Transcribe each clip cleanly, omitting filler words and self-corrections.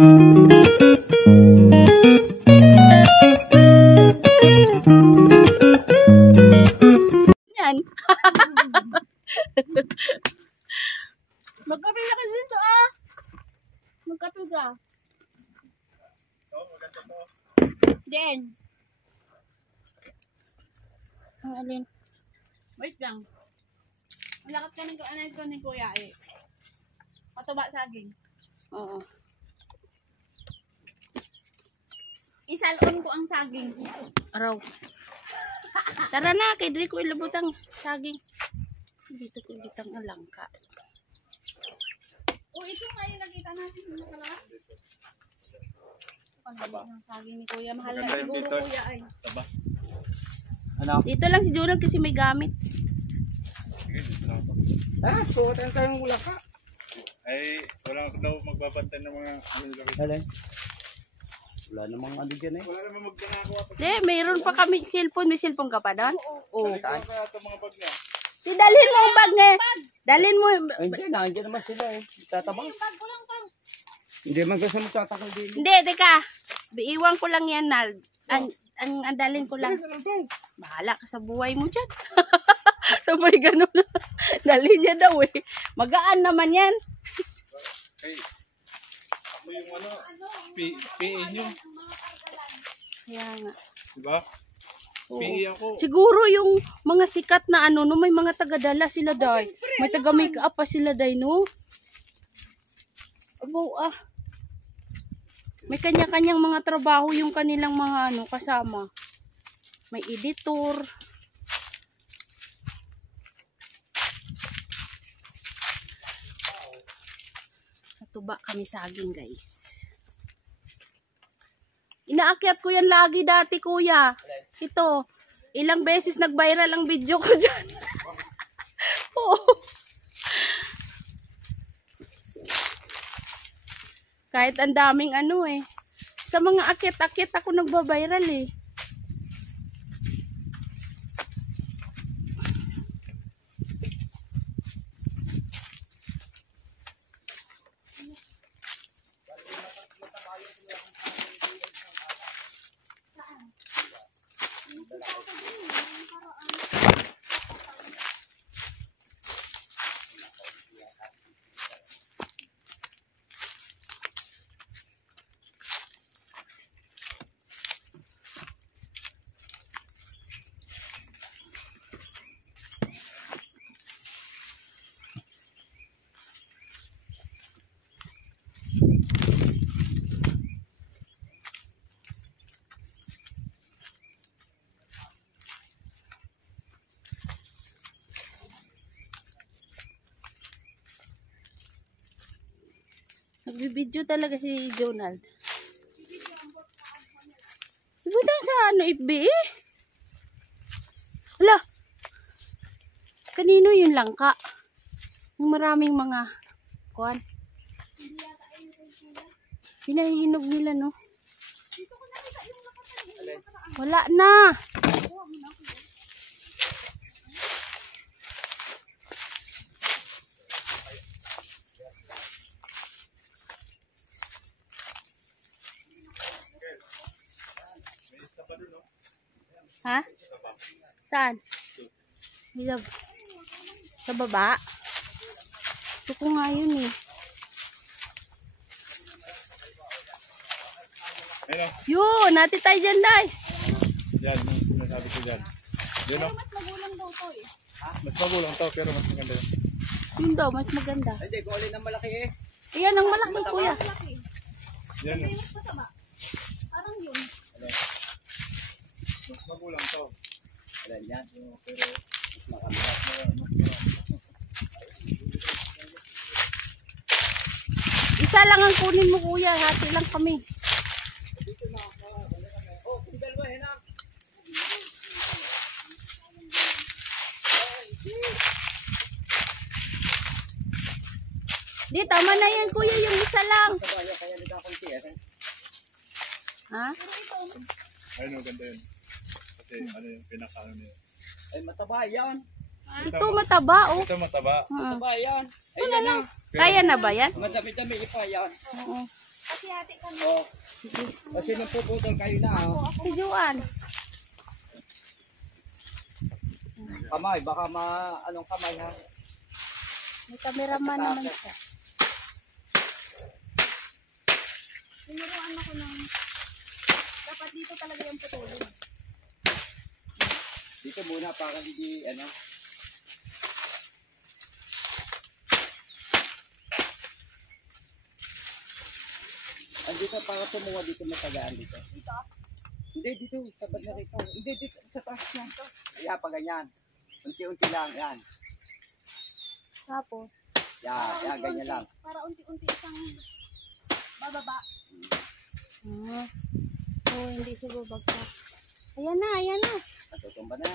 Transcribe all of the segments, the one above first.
Yan. Magkape ka dito ah. Magkape ka. Then. Ang alin? Wait lang. Malakat ka ng kuya eh. Patuba saging. Oo. Isalon ko ang saging. Araw. Tara na, kay Dre ko ilabot ang saging. Dito ko ilabot ang alangka. Oh, ito nga yung nakita natin. Ano ang saging ni kuya? Mahal na siguro kuya ay. Saba. Ano? Dito lang si Jonal kasi may gamit. Sige, dito lang ako. Ah, suotan tayong ulaka. Ay, wala daw magbabantay ng mga Alay. Wala namang ano dyan eh. Wala naman magdanakaw. Mayroon pa kami cellphone. May cellphone ka pa doon? Oo. Kaya ito mga bag niya. Si dalhin mo ang bag nga. Dalhin mo. Nandiyan naman sila eh. Tatabang. Hindi man kasi magtatakal din. Hindi, teka. Iwan ko lang yan, Nal. Ang dalhin ko lang. Bahala ka sa buhay mo dyan. Sabay ganun. Dalhin niya daw eh. Magaan naman yan. Hey, ako yung PA nyo. Kaya nga. Diba? PA ako. Siguro yung mga sikat na ano, no, may mga taga-dala sila day. May taga-make up pa sila day, no? Abo, ah. May kanya-kanyang mga trabaho yung kanilang mga ano, kasama. May editor. Natuba kami saging, guys. Inaakyat ko yan lagi dati, kuya. Ito, ilang beses nag-viral ang video ko dyan. Oo. Kahit ang daming ano eh. Sa mga akyat-akyat ako nagba-viral eh. Nagbibideo talaga si Jonald. Ibuta sa ano, FB eh. Hala. Kanino yung langka? Yung maraming mga kuwan. Pinahinog nila, no? Wala na. Ha? Saan? Sa baba? Ito ko nga yun eh. Yun, natin tayo dyan, Day. Yan, sinasabi ko dyan. Yun o. Mas magulang daw to eh. Mas magulang to, pero mas maganda yun. Yun daw, mas maganda. Hindi, kung alin ang malaki eh. Ayan ang malaki, kuya. Yan o. Parang yun. Mas magulang to. Alin yan. Pero mas makabilat mo. Isa lang ang kunin mo, kuya. Hati lang kami. Oh, kung dalawa yan ah. Di, tama na yan, kuya. Yung isa lang. Kaya nagkakunti eh. Ha? Ayun o, ganda yun. Kasi ano yung pinakaano niya. Ay, mataba yan. Ito mataba, oh. Ito mataba. Mataba yan. Ay, yan ah. Kaya na ba yan? Madami-dami ipa yan. Oo. Kasi hati kami. Oh. Kasi nung puputol kayo na, oh. Si Juan. Kamay, baka anong kamay, ha? May cameraman naman siya. Sinuruan ako ng dapat dito talaga yung putulin. Dito muna para hindi, ano. Andito para tumuha dito matagaan dito. Dito? Hindi, dito. Sabat na rito. Hindi, dito. Sa taas na. Kaya pa ganyan. Unti-unti lang, yan. Tapos, Yan, ganyan lang. Para unti-unti isang bababa. hindi siya babagsak. Ayan na. Matutumba na.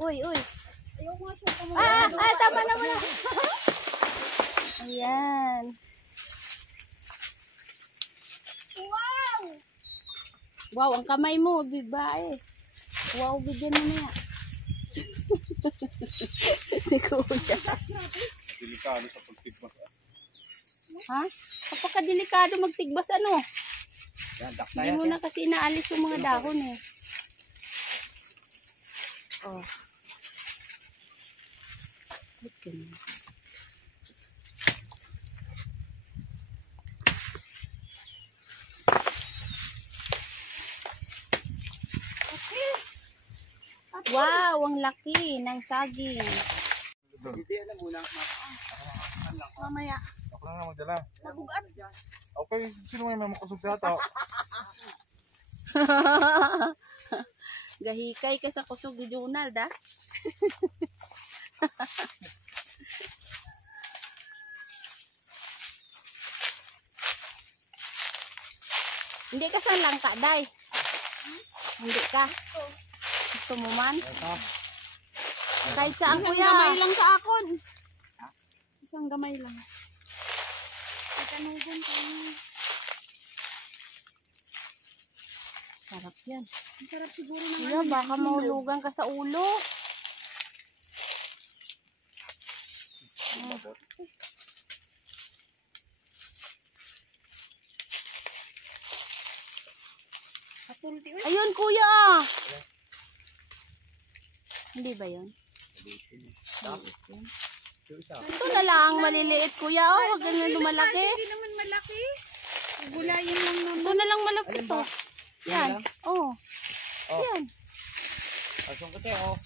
Uy. Ayoko nga siya tumuha. Tama na. Ayan. Wow! Wow, ang kamay mo, babae. Wow, bigyan mo na yan. Si Kuya. Delikado sa pagtigmas. Ha? Kapagka-delikado magtigbas ano? Yan, Hindi daktayan. mo na kasi inaalis yung mga dahon eh. Oh. Ba't ganun? Wow, ang laki ng saging. Hindi, ano muna. Mamaya. Ako lang nga magdala. Mabugat. Okay, sino may makusog sa hataw? Gahikay ka sa kusog ni Donald, ah. Hindi ka sa langka, Day. Hindi ka. Gusto mo man? Kahit saan, Isang kuya. gamay lang sa akon. Isang gamay lang. Itanugan ka. Sarap yan. Ang sarap siguro ng Kuya, baka mahulugan ka sa ulo. Katulti. Ayun, kuya. Hindi ba yun? Ito na lang, maliliit, kuya. Oh, huwag ganyan lumalaki. Hindi naman malaki. Gulayin lang naman. Ito na lang malaki to. Yan. Oh. Oh. Yan. Asong kate, oh.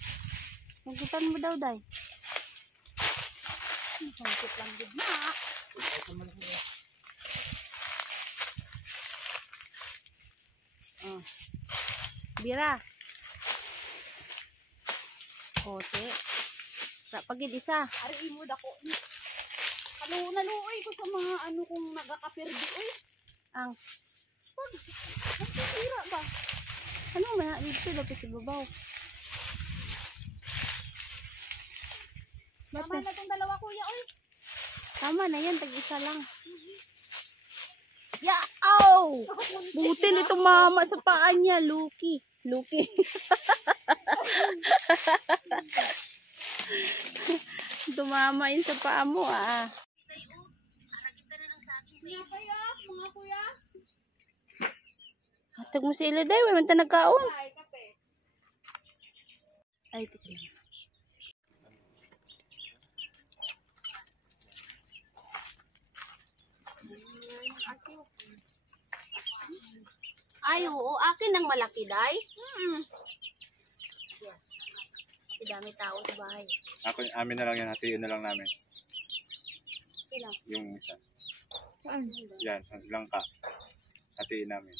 Nagutan mo daw, Day. Sangkit lang din na. Oh. Bira. Kote. Pagid isa. Ari imod ako. Naluoy ko sa mga ano kung nagkakapirdi. Uy, Ang, nasisira ba? ano na, dito lapit sa babaw. Tama na itong dalawa kuya. Uy, Tama na yan, tag-isa lang. Ya, ow! Buti nito mama sa paa niya, Lucky. Tumama yun sa paa mo, ah. sinapay mga kuya. Hatag mo sila, Day. Wala man nagkaon. Ay, kape. Ay, tika lang. Ay, oo. Akin ang malaki, Day. Dami tao sa bahay. Amin na lang yan, hatiin na lang namin. Sila. Yung isa. Saan? Yan, ang langka. Hatiin namin.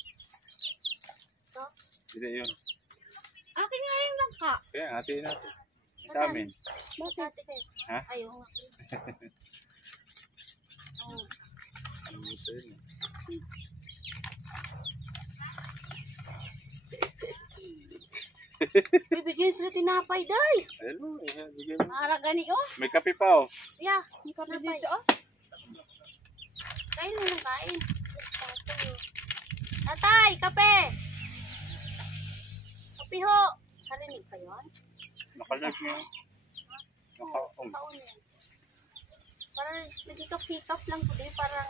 Ito? Hindi yun. Akin nga yung langka. Kaya, hatiin natin. Sa amin. Bakit? Ha? Ay, oo. Oh. Ano ito yun? Bibigyan sila tinapay, Day. Ayun mo, bigyan mo. Para gani, oh. May kape pa, oh. Yeah, may tinapay. Dito, oh. Kain na lang, kain. Tatay, kape! Kape ho! Karinig pa yun? Nakalag niya. Kaon yan. Parang nagkikap-hikap lang po din. Parang